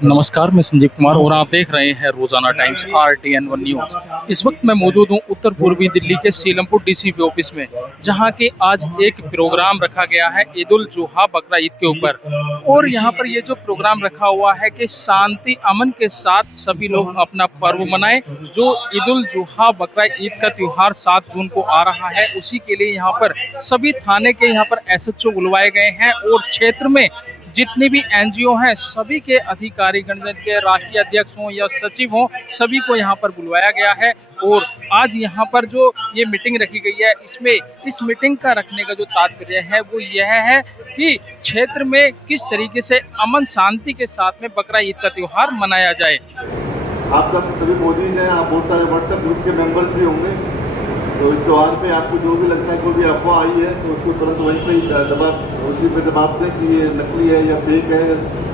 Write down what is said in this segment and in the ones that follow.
नमस्कार, मैं संजीव कुमार और आप देख रहे हैं रोजाना टाइम्स RTN1 न्यूज। इस वक्त मैं मौजूद हूं उत्तर पूर्वी दिल्ली के सीलमपुर DCP ऑफिस में, जहां के आज एक प्रोग्राम रखा गया है ईद उल जुहा बकरा ईद के ऊपर। और यहां पर ये जो प्रोग्राम रखा हुआ है कि शांति अमन के साथ सभी लोग अपना पर्व मनाएं। जो ईद उल जुहा बकरा ईद का त्योहार 7 जून को आ रहा है, उसी के लिए यहाँ पर सभी थाने के यहाँ पर SHO बुलवाए गए हैं और क्षेत्र में जितनी भी NGO हैं सभी के अधिकारी गण के राष्ट्रीय अध्यक्ष हों या सचिव हों, सभी को यहाँ पर बुलवाया गया है। और आज यहाँ पर जो ये मीटिंग रखी गई है, इसमें इस मीटिंग का रखने का जो तात्पर्य है वो यह है कि क्षेत्र में किस तरीके से अमन शांति के साथ में बकरा ईद का त्योहार मनाया जाए। आप सब सभी मोदी हैं, आप बहुत सारे WhatsApp ग्रुप के मेंबर्स भी होंगे, तो इस त्यौहार पे आपको जो भी लगता है कोई भी अफवाह आई है तो उसको तुरंत वहीं पे ही उसी पे दबाव दें कि ये नकली है या फेक है,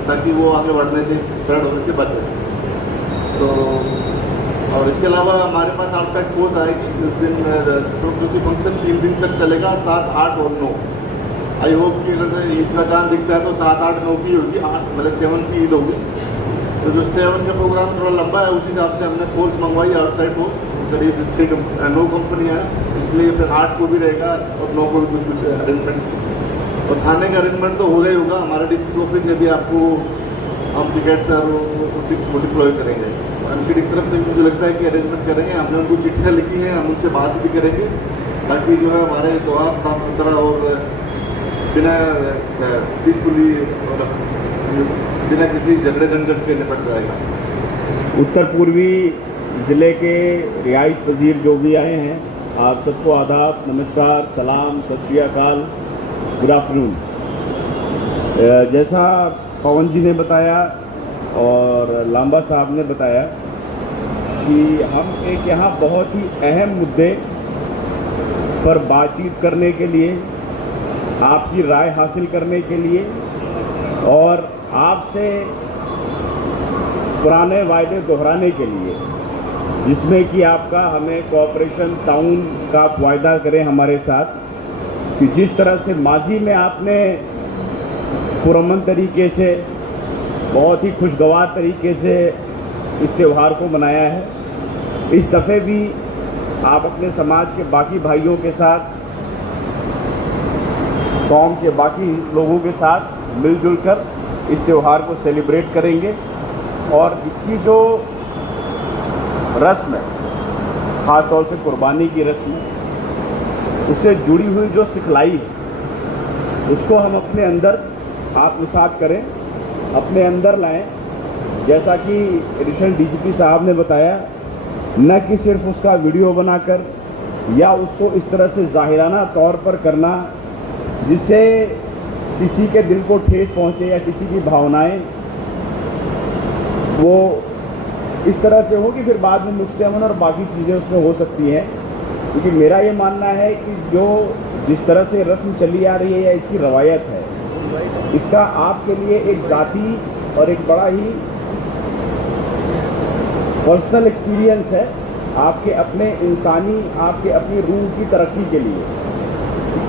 ताकि वो आगे बढ़ने से स्प्रेड होने से बचे। तो और इसके अलावा हमारे पास आउटसाइड फोर्स आएगी जिस दिन, क्योंकि फंक्शन 3 दिन तक चलेगा, 7, 8 और 9। आई होप कि अगर ईद का चांद दिखता है तो 7, 8, 9 की होगी, 8 मतलब 7 की ईद होगी। तो जो 7 का प्रोग्राम थोड़ा लंबा है, उस हिसाब से हमने फोर्स मंगवाई आउटसाइड फोर्स, करीब 9 कंपनियाँ हैं, इसलिए फिर 8 को भी रहेगा और 9 को भी कुछ अरेंजमेंट। और खाने का अरेंजमेंट तो होगा ही होगा, हमारे DCP ऑफिस में भी आपको हम टिकट्स और डिप्लॉय करेंगे। MCD की तरफ से मुझे लगता है कि अरेंजमेंट करेंगे, हमने उनको चिट्ठियाँ लिखी हैं, हम उनसे बात भी करेंगे ताकि जो है हमारे त्यौहार साफ सुथरा और बिना पीसफुली और बिना किसी झगड़े झंझट के निपट जाएगा। उत्तर पूर्वी ज़िले के रिहाइश पजीर जो भी आए हैं, आप सबको आदाब, नमस्कार, सलाम, सत श्री अकाल, गुड आफ्टरनून। जैसा पवन जी ने बताया और लांबा साहब ने बताया कि हम एक यहाँ बहुत ही अहम मुद्दे पर बातचीत करने के लिए, आपकी राय हासिल करने के लिए और आपसे पुराने वायदे दोहराने के लिए, जिसमें कि आपका हमें कोऑपरेशन ताउन का वायदा करें हमारे साथ कि जिस तरह से माजी में आपने पुरअमन तरीके से, बहुत ही खुशगवार तरीके से इस त्यौहार को मनाया है, इस दफ़े भी आप अपने समाज के बाकी भाइयों के साथ, कौम के बाकी लोगों के साथ मिलजुल कर इस त्यौहार को सेलिब्रेट करेंगे। और इसकी जो रस्म है, ख़ास तौर से कुर्बानी की रस्म है, उससे जुड़ी हुई जो सिखलाई है, उसको हम अपने अंदर आत्मसात करें, अपने अंदर लाएं। जैसा कि एडिशनल DCP साहब ने बताया, न कि सिर्फ उसका वीडियो बनाकर या उसको इस तरह से ज़ाहिराना तौर पर करना जिससे किसी के दिल को ठेस पहुँचे या किसी की भावनाएं वो इस तरह से हो कि फिर बाद में नुक्से अमन और बाकी चीज़ें उसमें हो सकती हैं। क्योंकि मेरा ये मानना है कि जो जिस तरह से रस्म चली आ रही है या इसकी रवायत है, इसका आपके लिए एक ज़ाती और एक बड़ा ही पर्सनल एक्सपीरियंस है, आपके अपने इंसानी, आपके अपनी रूह की तरक्की के लिए।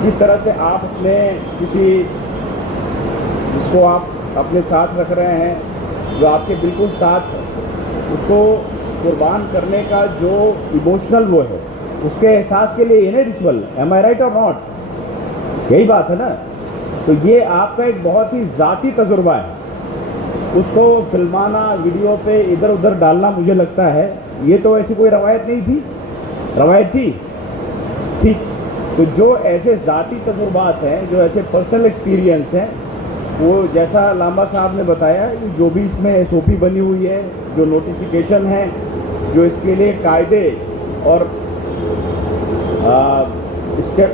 किस तरह से आप अपने किसी जिसको आप अपने साथ रख रहे हैं, जो आपके बिल्कुल साथ है, उसको कुर्बान करने का जो इमोशनल वो है, उसके एहसास के लिए ये ना रिचुअल, एम आई राइट और नॉट, यही बात है ना। तो ये आपका एक बहुत ही ज़ाती तजुर्बा है, उसको फिल्माना, वीडियो पे इधर उधर डालना, मुझे लगता है ये तो ऐसी कोई रवायत नहीं थी। रवायत थी ठीक, तो जो ऐसे ज़ाती तजुर्बात हैं, जो ऐसे पर्सनल एक्सपीरियंस हैं, वो जैसा लांबा साहब ने बताया, जो भी इसमें SOP बनी हुई है, जो नोटिफिकेशन है, जो इसके लिए कायदे और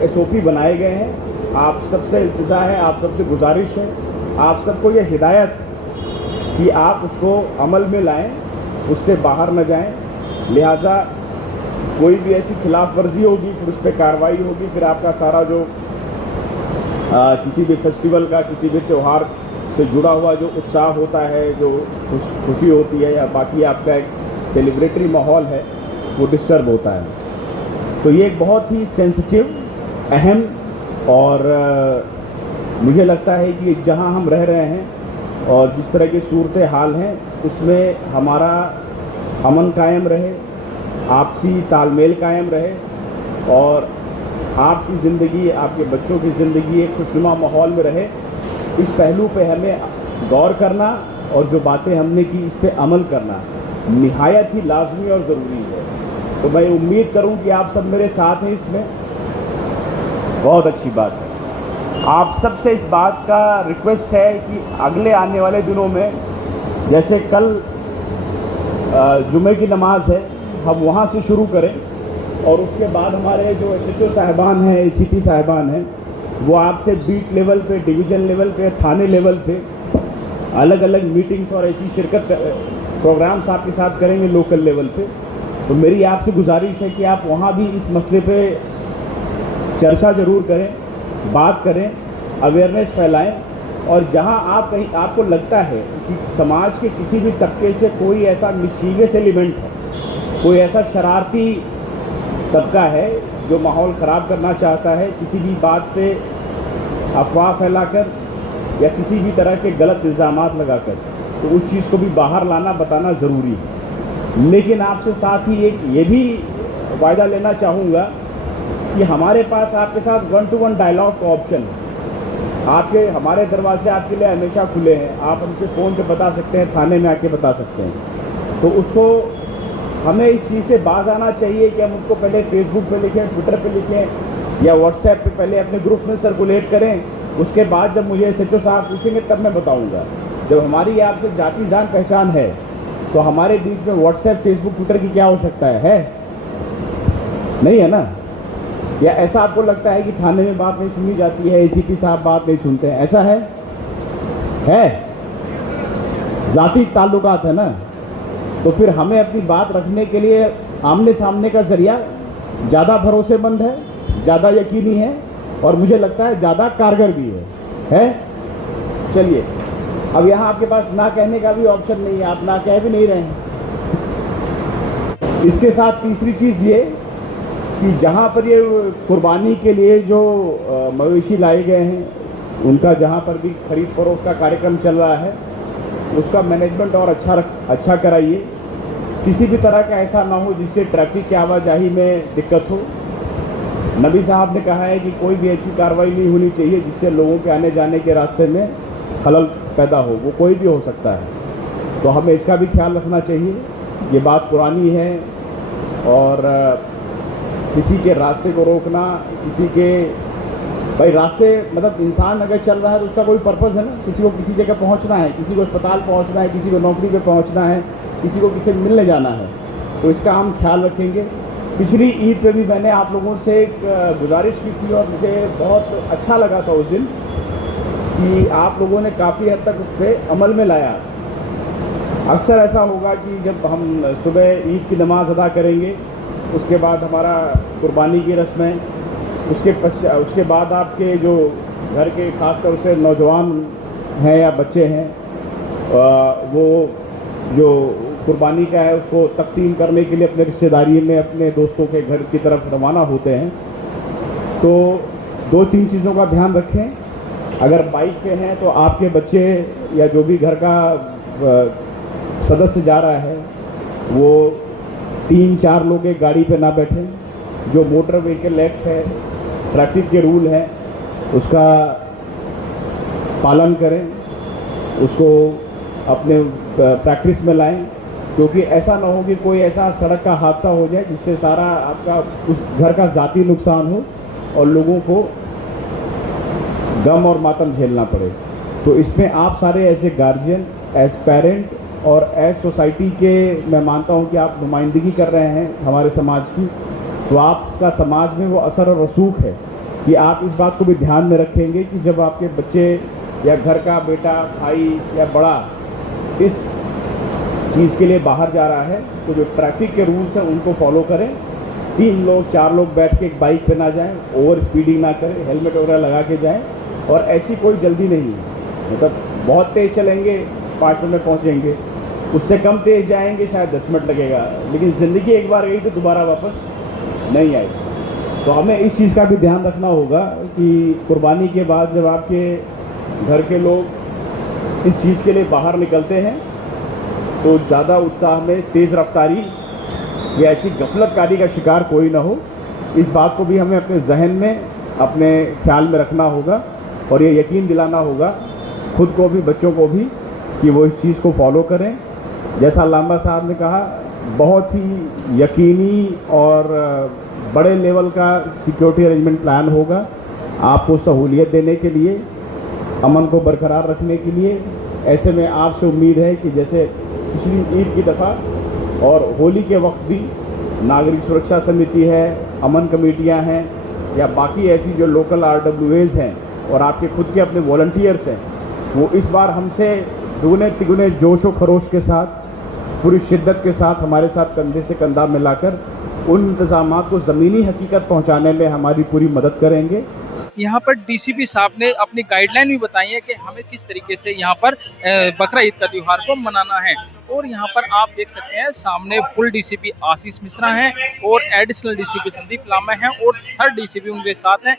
SOP बनाए गए हैं, आप सबसे इल्तिजा है, आप सबसे गुजारिश है, आप सबको ये हिदायत कि आप उसको अमल में लाएं, उससे बाहर न जाएं। लिहाजा कोई भी ऐसी खिलाफ वर्जी होगी फिर उस पर कार्रवाई होगी, फिर आपका सारा जो किसी भी फेस्टिवल का, किसी भी त्यौहार से जुड़ा हुआ जो उत्साह होता है, जो खुशी होती है, या बाकी आपका एक सेलिब्रेटरी माहौल है, वो डिस्टर्ब होता है। तो ये एक बहुत ही सेंसिटिव, अहम और मुझे लगता है कि जहां हम रह रहे हैं और जिस तरह की सूरत हाल हैं उसमें हमारा अमन कायम रहे, आपसी तालमेल कायम रहे और आपकी ज़िंदगी, आपके बच्चों की ज़िंदगी एक खुशनुमा माहौल में रहे। इस पहलू पे हमें गौर करना और जो बातें हमने की इस पे अमल करना निहायत ही लाजमी और ज़रूरी है। तो मैं उम्मीद करूं कि आप सब मेरे साथ हैं इसमें। बहुत अच्छी बात है। आप सबसे इस बात का रिक्वेस्ट है कि अगले आने वाले दिनों में, जैसे कल जुमे की नमाज है, हम वहाँ से शुरू करें और उसके बाद हमारे जो SHO साहिबान हैं, ACP साहिबान हैं, वो आपसे बीट लेवल पे, डिवीज़न लेवल पे, थाने लेवल पे अलग अलग मीटिंग्स और ऐसी शिरकत प्रोग्राम्स आपके साथ करेंगे लोकल लेवल पे। तो मेरी आपसे गुजारिश है कि आप वहाँ भी इस मसले पे चर्चा ज़रूर करें, बात करें, अवेयरनेस फैलाएं और जहाँ आप कहीं आपको लगता है कि समाज के किसी भी तबके से कोई ऐसा मिस्चीवियस एलिमेंट है, कोई ऐसा शरारती तबका है जो माहौल ख़राब करना चाहता है, किसी भी बात पे अफवाह फैलाकर या किसी भी तरह के गलत इल्ज़ामात लगाकर, तो उस चीज़ को भी बाहर लाना, बताना ज़रूरी है। लेकिन आपसे साथ ही एक ये भी वायदा लेना चाहूँगा कि हमारे पास आपके साथ 1-to-1 डायलॉग का ऑप्शन है। हमारे दरवाजे आपके लिए हमेशा खुले हैं। आप हमसे फ़ोन पे बता सकते हैं, थाने में आके बता सकते हैं। तो उसको हमें इस चीज़ से बाज आना चाहिए कि हम उसको पहले फेसबुक पे लिखें, ट्विटर पे लिखें या व्हाट्सएप पे पहले अपने ग्रुप में सर्कुलेट करें। उसके बाद जब मुझे SHO साहब पूछेंगे तब मैं बताऊँगा। जब हमारी आपसे जाति जान पहचान है तो हमारे बीच में व्हाट्सएप, फेसबुक, ट्विटर की क्या हो सकता है? नहीं है ना? या ऐसा आपको लगता है कि थाने में बात नहीं सुनी जाती है, ACP साहब बात नहीं सुनते हैं? ऐसा है? ज़ाती ताल्लुकात है ना? तो फिर हमें अपनी बात रखने के लिए आमने सामने का ज़रिया ज़्यादा भरोसेमंद है, ज़्यादा यकीनी है और मुझे लगता है ज़्यादा कारगर भी है? चलिए, अब यहाँ आपके पास ना कहने का भी ऑप्शन नहीं है, आप ना कह भी नहीं रहे हैं। इसके साथ तीसरी चीज़ ये कि जहाँ पर ये कुर्बानी के लिए जो मवेशी लाए गए हैं, उनका जहाँ पर भी खरीद फरोख्त का कार्यक्रम चल रहा है, उसका मैनेजमेंट और अच्छा कराइए। किसी भी तरह का ऐसा ना हो जिससे ट्रैफिक की आवाजाही में दिक्कत हो। नबी साहब ने कहा है कि कोई भी ऐसी कार्रवाई नहीं होनी चाहिए जिससे लोगों के आने जाने के रास्ते में खलल पैदा हो, वो कोई भी हो सकता है। तो हमें इसका भी ख्याल रखना चाहिए। ये बात पुरानी है और किसी के रास्ते को रोकना, किसी के भाई रास्ते, मतलब इंसान अगर चल रहा है तो उसका कोई पर्पज़ है ना। किसी को किसी जगह पहुंचना है, किसी को अस्पताल पहुंचना है, किसी को नौकरी पे पहुंचना है, किसी को किसी मिलने जाना है, तो इसका हम ख्याल रखेंगे। पिछली ईद पे भी मैंने आप लोगों से एक गुजारिश की थी और मुझे बहुत अच्छा लगा था उस दिन कि आप लोगों ने काफ़ी हद तक उस पर अमल में लाया। अक्सर ऐसा होगा कि जब हम सुबह ईद की नमाज़ अदा करेंगे, उसके बाद हमारा कुर्बानी की रस्में, उसके बाद आपके जो घर के खासतौर से नौजवान हैं या बच्चे हैं, वो जो कुर्बानी का है उसको तकसीम करने के लिए अपने रिश्तेदारी में अपने दोस्तों के घर की तरफ रवाना होते हैं। तो 2-3 चीज़ों का ध्यान रखें। अगर बाइक पे हैं तो आपके बच्चे या जो भी घर का सदस्य जा रहा है वो 3-4 लोग एक गाड़ी पे ना बैठें। जो मोटर व्हीकल एक्ट है, ट्रैफिक के रूल हैं, उसका पालन करें, उसको अपने प्रैक्टिस में लाएं, क्योंकि ऐसा ना हो कि कोई ऐसा सड़क का हादसा हो जाए जिससे सारा आपका उस घर का ज़ाती नुकसान हो और लोगों को गम और मातम झेलना पड़े। तो इसमें आप सारे as a guardian, as parent और एज सोसाइटी के, मैं मानता हूं कि आप नुमाइंदगी कर रहे हैं हमारे समाज की, तो आपका समाज में वो असर और रसूख है कि आप इस बात को भी ध्यान में रखेंगे कि जब आपके बच्चे या घर का बेटा, भाई या बड़ा इस चीज़ के लिए बाहर जा रहा है तो जो ट्रैफिक के रूल्स हैं उनको फॉलो करें। 3 लोग 4 लोग बैठ के एक बाइक पे ना जाएं, ओवर स्पीडिंग ना करें, हेलमेट वगैरह लगा के जाएं और ऐसी कोई जल्दी नहीं है। मतलब बहुत तेज़ चलेंगे 5 मिनट में पहुंचेंगे, उससे कम तेज़ जाएंगे शायद 10 मिनट लगेगा, लेकिन ज़िंदगी एक बार गई तो दोबारा वापस नहीं आएगी। तो हमें इस चीज़ का भी ध्यान रखना होगा कि कुर्बानी के बाद जब आपके घर के लोग इस चीज़ के लिए बाहर निकलते हैं तो ज़्यादा उत्साह में तेज़ रफ्तारी या ऐसी गफलतकारी का शिकार कोई ना हो, इस बात को भी हमें अपने जहन में, अपने ख्याल में रखना होगा और ये यकीन दिलाना होगा खुद को भी, बच्चों को भी, कि वो इस चीज़ को फॉलो करें। जैसा लांबा साहब ने कहा, बहुत ही यकीनी और बड़े लेवल का सिक्योरिटी अरेंजमेंट प्लान होगा आपको सहूलियत देने के लिए, अमन को बरकरार रखने के लिए। ऐसे में आपसे उम्मीद है कि जैसे पिछली ईद की दफ़ा और होली के वक्त भी नागरिक सुरक्षा समिति है, अमन कमेटियां हैं या बाकी ऐसी जो लोकल RWAs हैं और आपके खुद के अपने वॉलंटियर्स हैं, वो इस बार हमसे दुगने तिगुने जोश व खरोश के साथ, पूरी शिद्दत के साथ हमारे साथ कंधे से कंधा मिलाकर उन इंतजामात को ज़मीनी हकीकत पहुंचाने में हमारी पूरी मदद करेंगे। यहाँ पर डीसीपी साहब ने अपनी गाइडलाइन भी बताई है कि हमें किस तरीके से यहाँ पर बकरा ईद का त्यौहार को मनाना है। और यहाँ पर आप देख सकते हैं सामने फुल डीसीपी आशीष मिश्रा हैं और एडिशनल डीसीपी संदीप लामा हैं और थर्ड डीसीपी उनके साथ हैं